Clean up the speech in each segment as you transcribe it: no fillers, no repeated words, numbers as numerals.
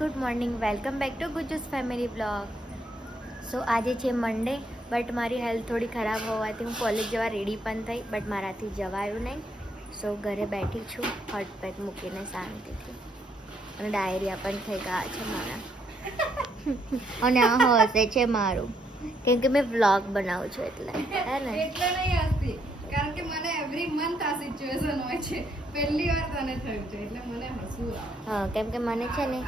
Good morning, welcome back to Gujjus family blog. So આજે છે મંડે, but મારી હેલ્થ થોડી ખરાબ હોવાથી હું કોલેજ જવા રેડી પણ થઈ, બટ મારાથી જવાયું નહીં. સો ઘરે બેઠી છું હોટ પેક મૂકીને શાંતિથી, અને ડાયરિયા પણ થઈ ગયા છે મારા. અને આ હસે છે મારું, કેમ કે મેં વ્લોગ બનાવું છું એટલે, હે ને? એટલે નહીં હસતી, કારણ કે મને એવરી મંથ આ સિચ્યુએશન હોય છે. પહેલી વાર તને થયું છે એટલે મને હસવું આવે. હા, કેમ કે મને છે ને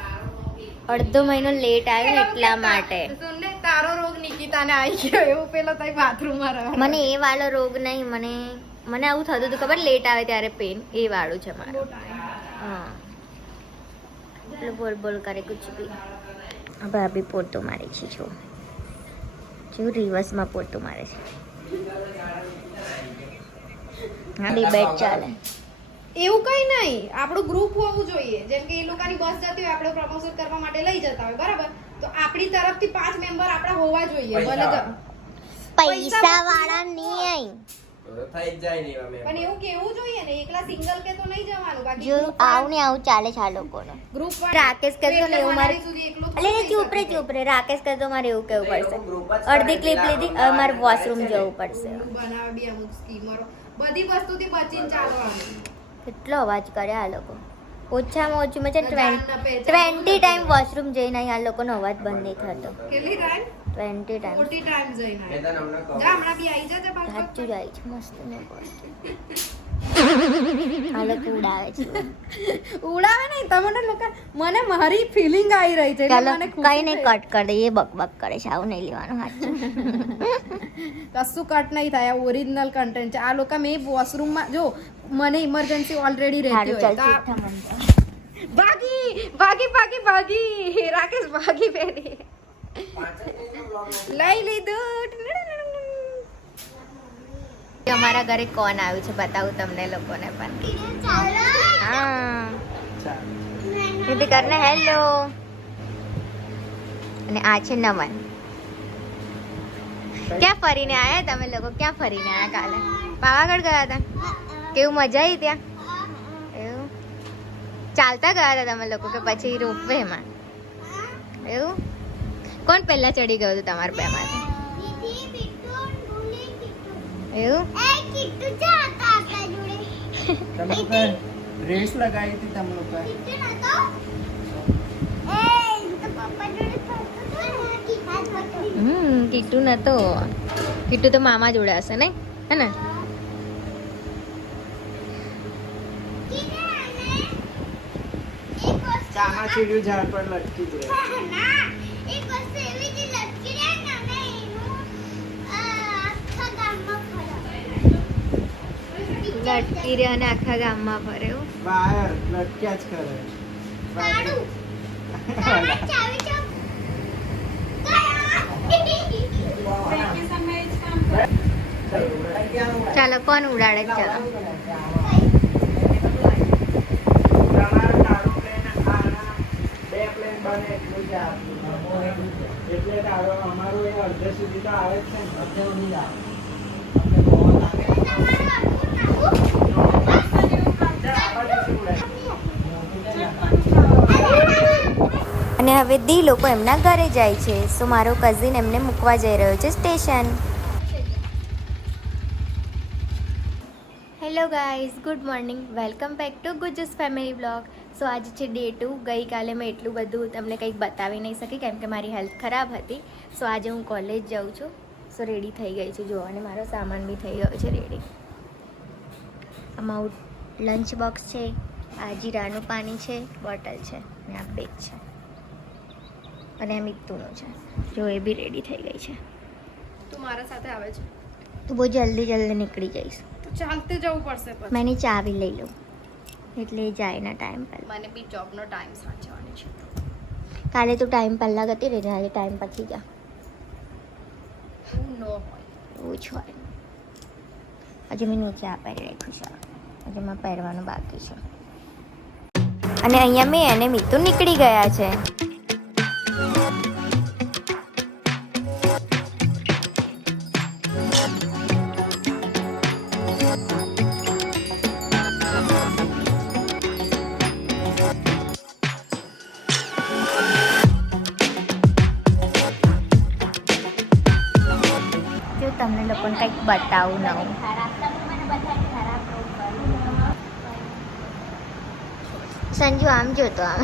અડધો મહિનો લેટ આવ્યો ને એટલા માટે. સુનને, તારો રોગ નિકિતાને આવી ગયો એવું પેલો તઈ બાથરૂમમાં રહે. મને એ વાળો રોગ નહીં, મને આવું થતું હતું ખબર, લેટ આવે ત્યારે પેન, એ વાળું છે મારું. હા, એટલે બોલ કરે કુછ બી. હવે અભી પોતું મારે છે, જો રિવર્સમાં પોતું મારે છે. હા, ડિબેટ ચાલે. એવું કઈ નહીં, આપણું ગ્રુપ હોવું જોઈએ. જેમ કે એ લોકોની બસ જતી હોય, આપણે પ્રમોશન કરવા માટે લઈ જતા હોય, બરાબર? તો આપણી તરફથી 5 મેમ્બર આપણા હોવા જોઈએ. ભલે પૈસા વાળા નહીં પણ એવું કેવું જોઈએ ને, એકલા સિંગલ કે તો નહીં જવાનું. બાકી જો આવું ને આવું ચાલે છે આ લોકોનો. ગ્રુપ રાકેશ કહેતો ને એવું મારે, અલે ચૂપ રે. રાકેશ કહેતો મારે એવું કેવું પડશે. અડધી ક્લિપ લીધી, હવે મારે વોશરૂમ જવું પડશે. બનાવે બી અમુક સ્કીમરો, બધી વસ્તુથી બચીને ચાલવાનું. કેટલો અવાજ કરે આ લોકો. ઓછામાં ઓછું મેં છે 20 ટાઈમ વોશરૂમ જઈને આ લોકોનો અવાજ બંધ નહીં થતો. કેટલી ટાઈમ? 20 ટાઈમ. 40 ટાઈમ જઈને જા, હમણાં બી આવી જશે પાછો. સાચું જાય છે, મસ્ત ને આ લોકો ઉડાવે છે. ઉડાવે નહીં તમને લોકો, મને મારી ફીલિંગ આવી રહી છે. ચાલો કઈ નહીં, કટ કરી દઈએ. બક કરે છે, આવું નહીં લેવાનું. સાચું કશું કટ નહીં થાય, ઓરિજિનલ કન્ટેન્ટ છે. આ લોકો મેં વોશરૂમમાં જો, મને ઇમરજન્સી ઓલરેડી રહેતી હોય તો ભાગી રાકેશ ભાગી પેરી લઈ લીધું. અમારા ઘરે કોણ આવ્યું છે બતાવું તમને લોકોને પણ. હા, દીદી કરને હેલો. અને આ છે નમન. ક્યાં ફરીને આયા તમે લોકો? ક્યાં ફરીને આયા કાલે? પાવાગઢ ગયા હતા? કેવું મજા આવી ત્યાં? એવું ચાલતા ગયા હતા તમે લોકો કે પછી રોપવેમાં? એવું કોણ પહેલા ચડી ગયું હતું તમારા બે માંથી? એવું રેસ લગાવી હતી તમે લોકો? કીટુ નતો. કીટુ તો મામા જોડે હશે ને, હે ને? ચામાચીડિયું ઝાડ પર લટકી જ રહે. લટકી રહે અને આખા ગામમાં ફરે. વાયર લટક્યા જ કરે. ચાલો કોણ ઉડાડે? ચાલો એટલે અમારું એ અડધે સુધી તો આવે જ છે ને. અને હવે દી લોકો એમના ઘરે જાય છે. સો મારો કઝિન એમને મૂકવા જઈ રહ્યો છે station. Hello guys, good morning, welcome back to Gujjus family blog. So આજે છે ડે 2. ગઈકાલે મેં એટલું બધું તમને કંઈક બતાવી નહીં શકી કેમ કે મારી હેલ્થ ખરાબ હતી. સો આજે હું કોલેજ જાઉં છું. સો રેડી થઈ ગઈ છું, જો, અને મારો સામાન બી થઈ ગયો છે રેડી. આમાં લંચ બોક્સ છે, આ જીરાનું પાણી છે, બોટલ છે, અને આ બેગ છે, અને આ મીઠુંનું છે. જો એ બી રેડી થઈ ગઈ છે. તું મારા સાથે આવે છે તો બહુ જલ્દી નીકળી જઈશ. તો ચાલતે જવું પડશે પછી. મેં એની ચાવી લઈ લઉં એટલે એ જાય ના ટાઈમ પહેલાં. મને બી જોબનો ટાઈમ સાચવવાનો છે. કાલે તું ટાઈમ પહેલાં ગતી રહી, આજે ટાઈમ પછી જા. એવું ન હોય. એવું જ હોય. હજી મેં નીચે આ પહેરી રાખ્યું છે, હજી મેં પહેરવાનું બાકી છે. અને અહીંયા મેં એને મીતુ નીકળી ગયા છે. બતાવું નવું. સંજુ આમ જોતો આમ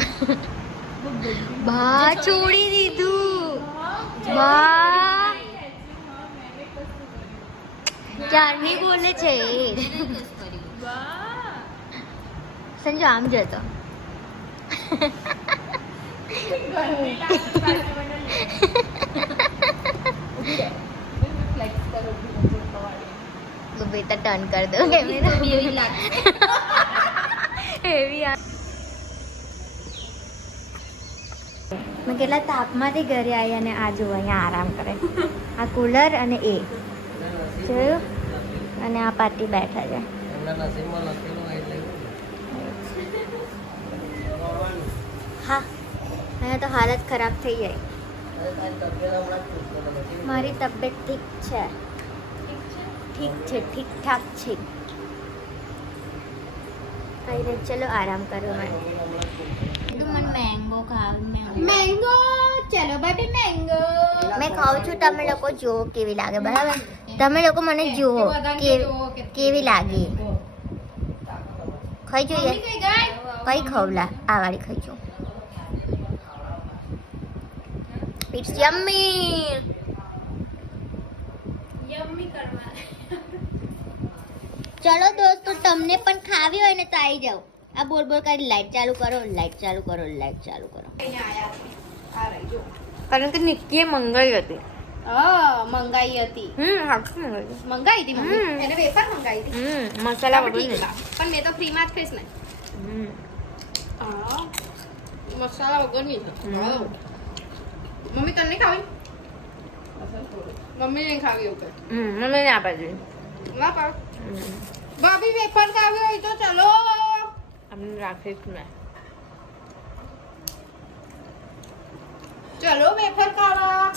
બા છોડી દીધું બા ચારની બોલે છે સંજુ આમ જોતો બેટા ટર્ન કર દો એવી મેં કેટલા તાપમાંથી ઘરે આવી અને આ જો અહીંયા આરામ કરે આ કુલર અને એ જોયું અને આ પાર્ટી બેઠા છે હા અહીંયા તો હાલત ખરાબ થઈ જાય મારી તબિયત ઠીક છે ઠીક ઠાક છે કઈ નહીં ચલો આરામ કરો મેં મને મેંગો ખાવ મેંગો ચલો બેબી મેંગો મેં ખાઉં છું તમે લોકો જુઓ કેવી લાગે બરાબર તમે લોકો મને જુઓ કેવી લાગે ખાઈ જોઈએ કઈ ખવલા આ વાળી ખાઈ જો ઇટ્સ યમ્મી ચલો દોસ્તો તમને પણ ખાવી હોય ને તો આવી જાઓ આ બોલ બોલ કરી લાઈટ ચાલુ કરો લાઈટ ચાલુ કરો લાઈટ ચાલુ કરો કારણ કે નિક્કીએ મંગાવી હતી મંગાઈ હતી હાખું મંગાવી મંગાઈ હતી મમ્મી એને વેફર મંગાઈ હતી મસાલા ઠીક વગર છે. પણ મેં તો ફ્રીમાં જ ખાઈશ ને હા મસાલા વગરની છે મમ્મી તને નહીં ખાવી મમ્મી નહીં ખાવી એવું કઈ મને ના પાડે ના પાવ ભાભી વેફર ખાવી હોય તો ચલો આપણે રાખીશ મેં ચલો વેફર ખાવા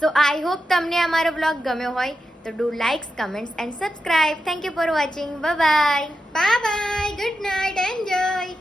સો આઈ હોપ તમને અમારો બ્લોગ ગમ્યો હોય તો do likes comments and subscribe thank you for watching bye bye bye bye good night enjoy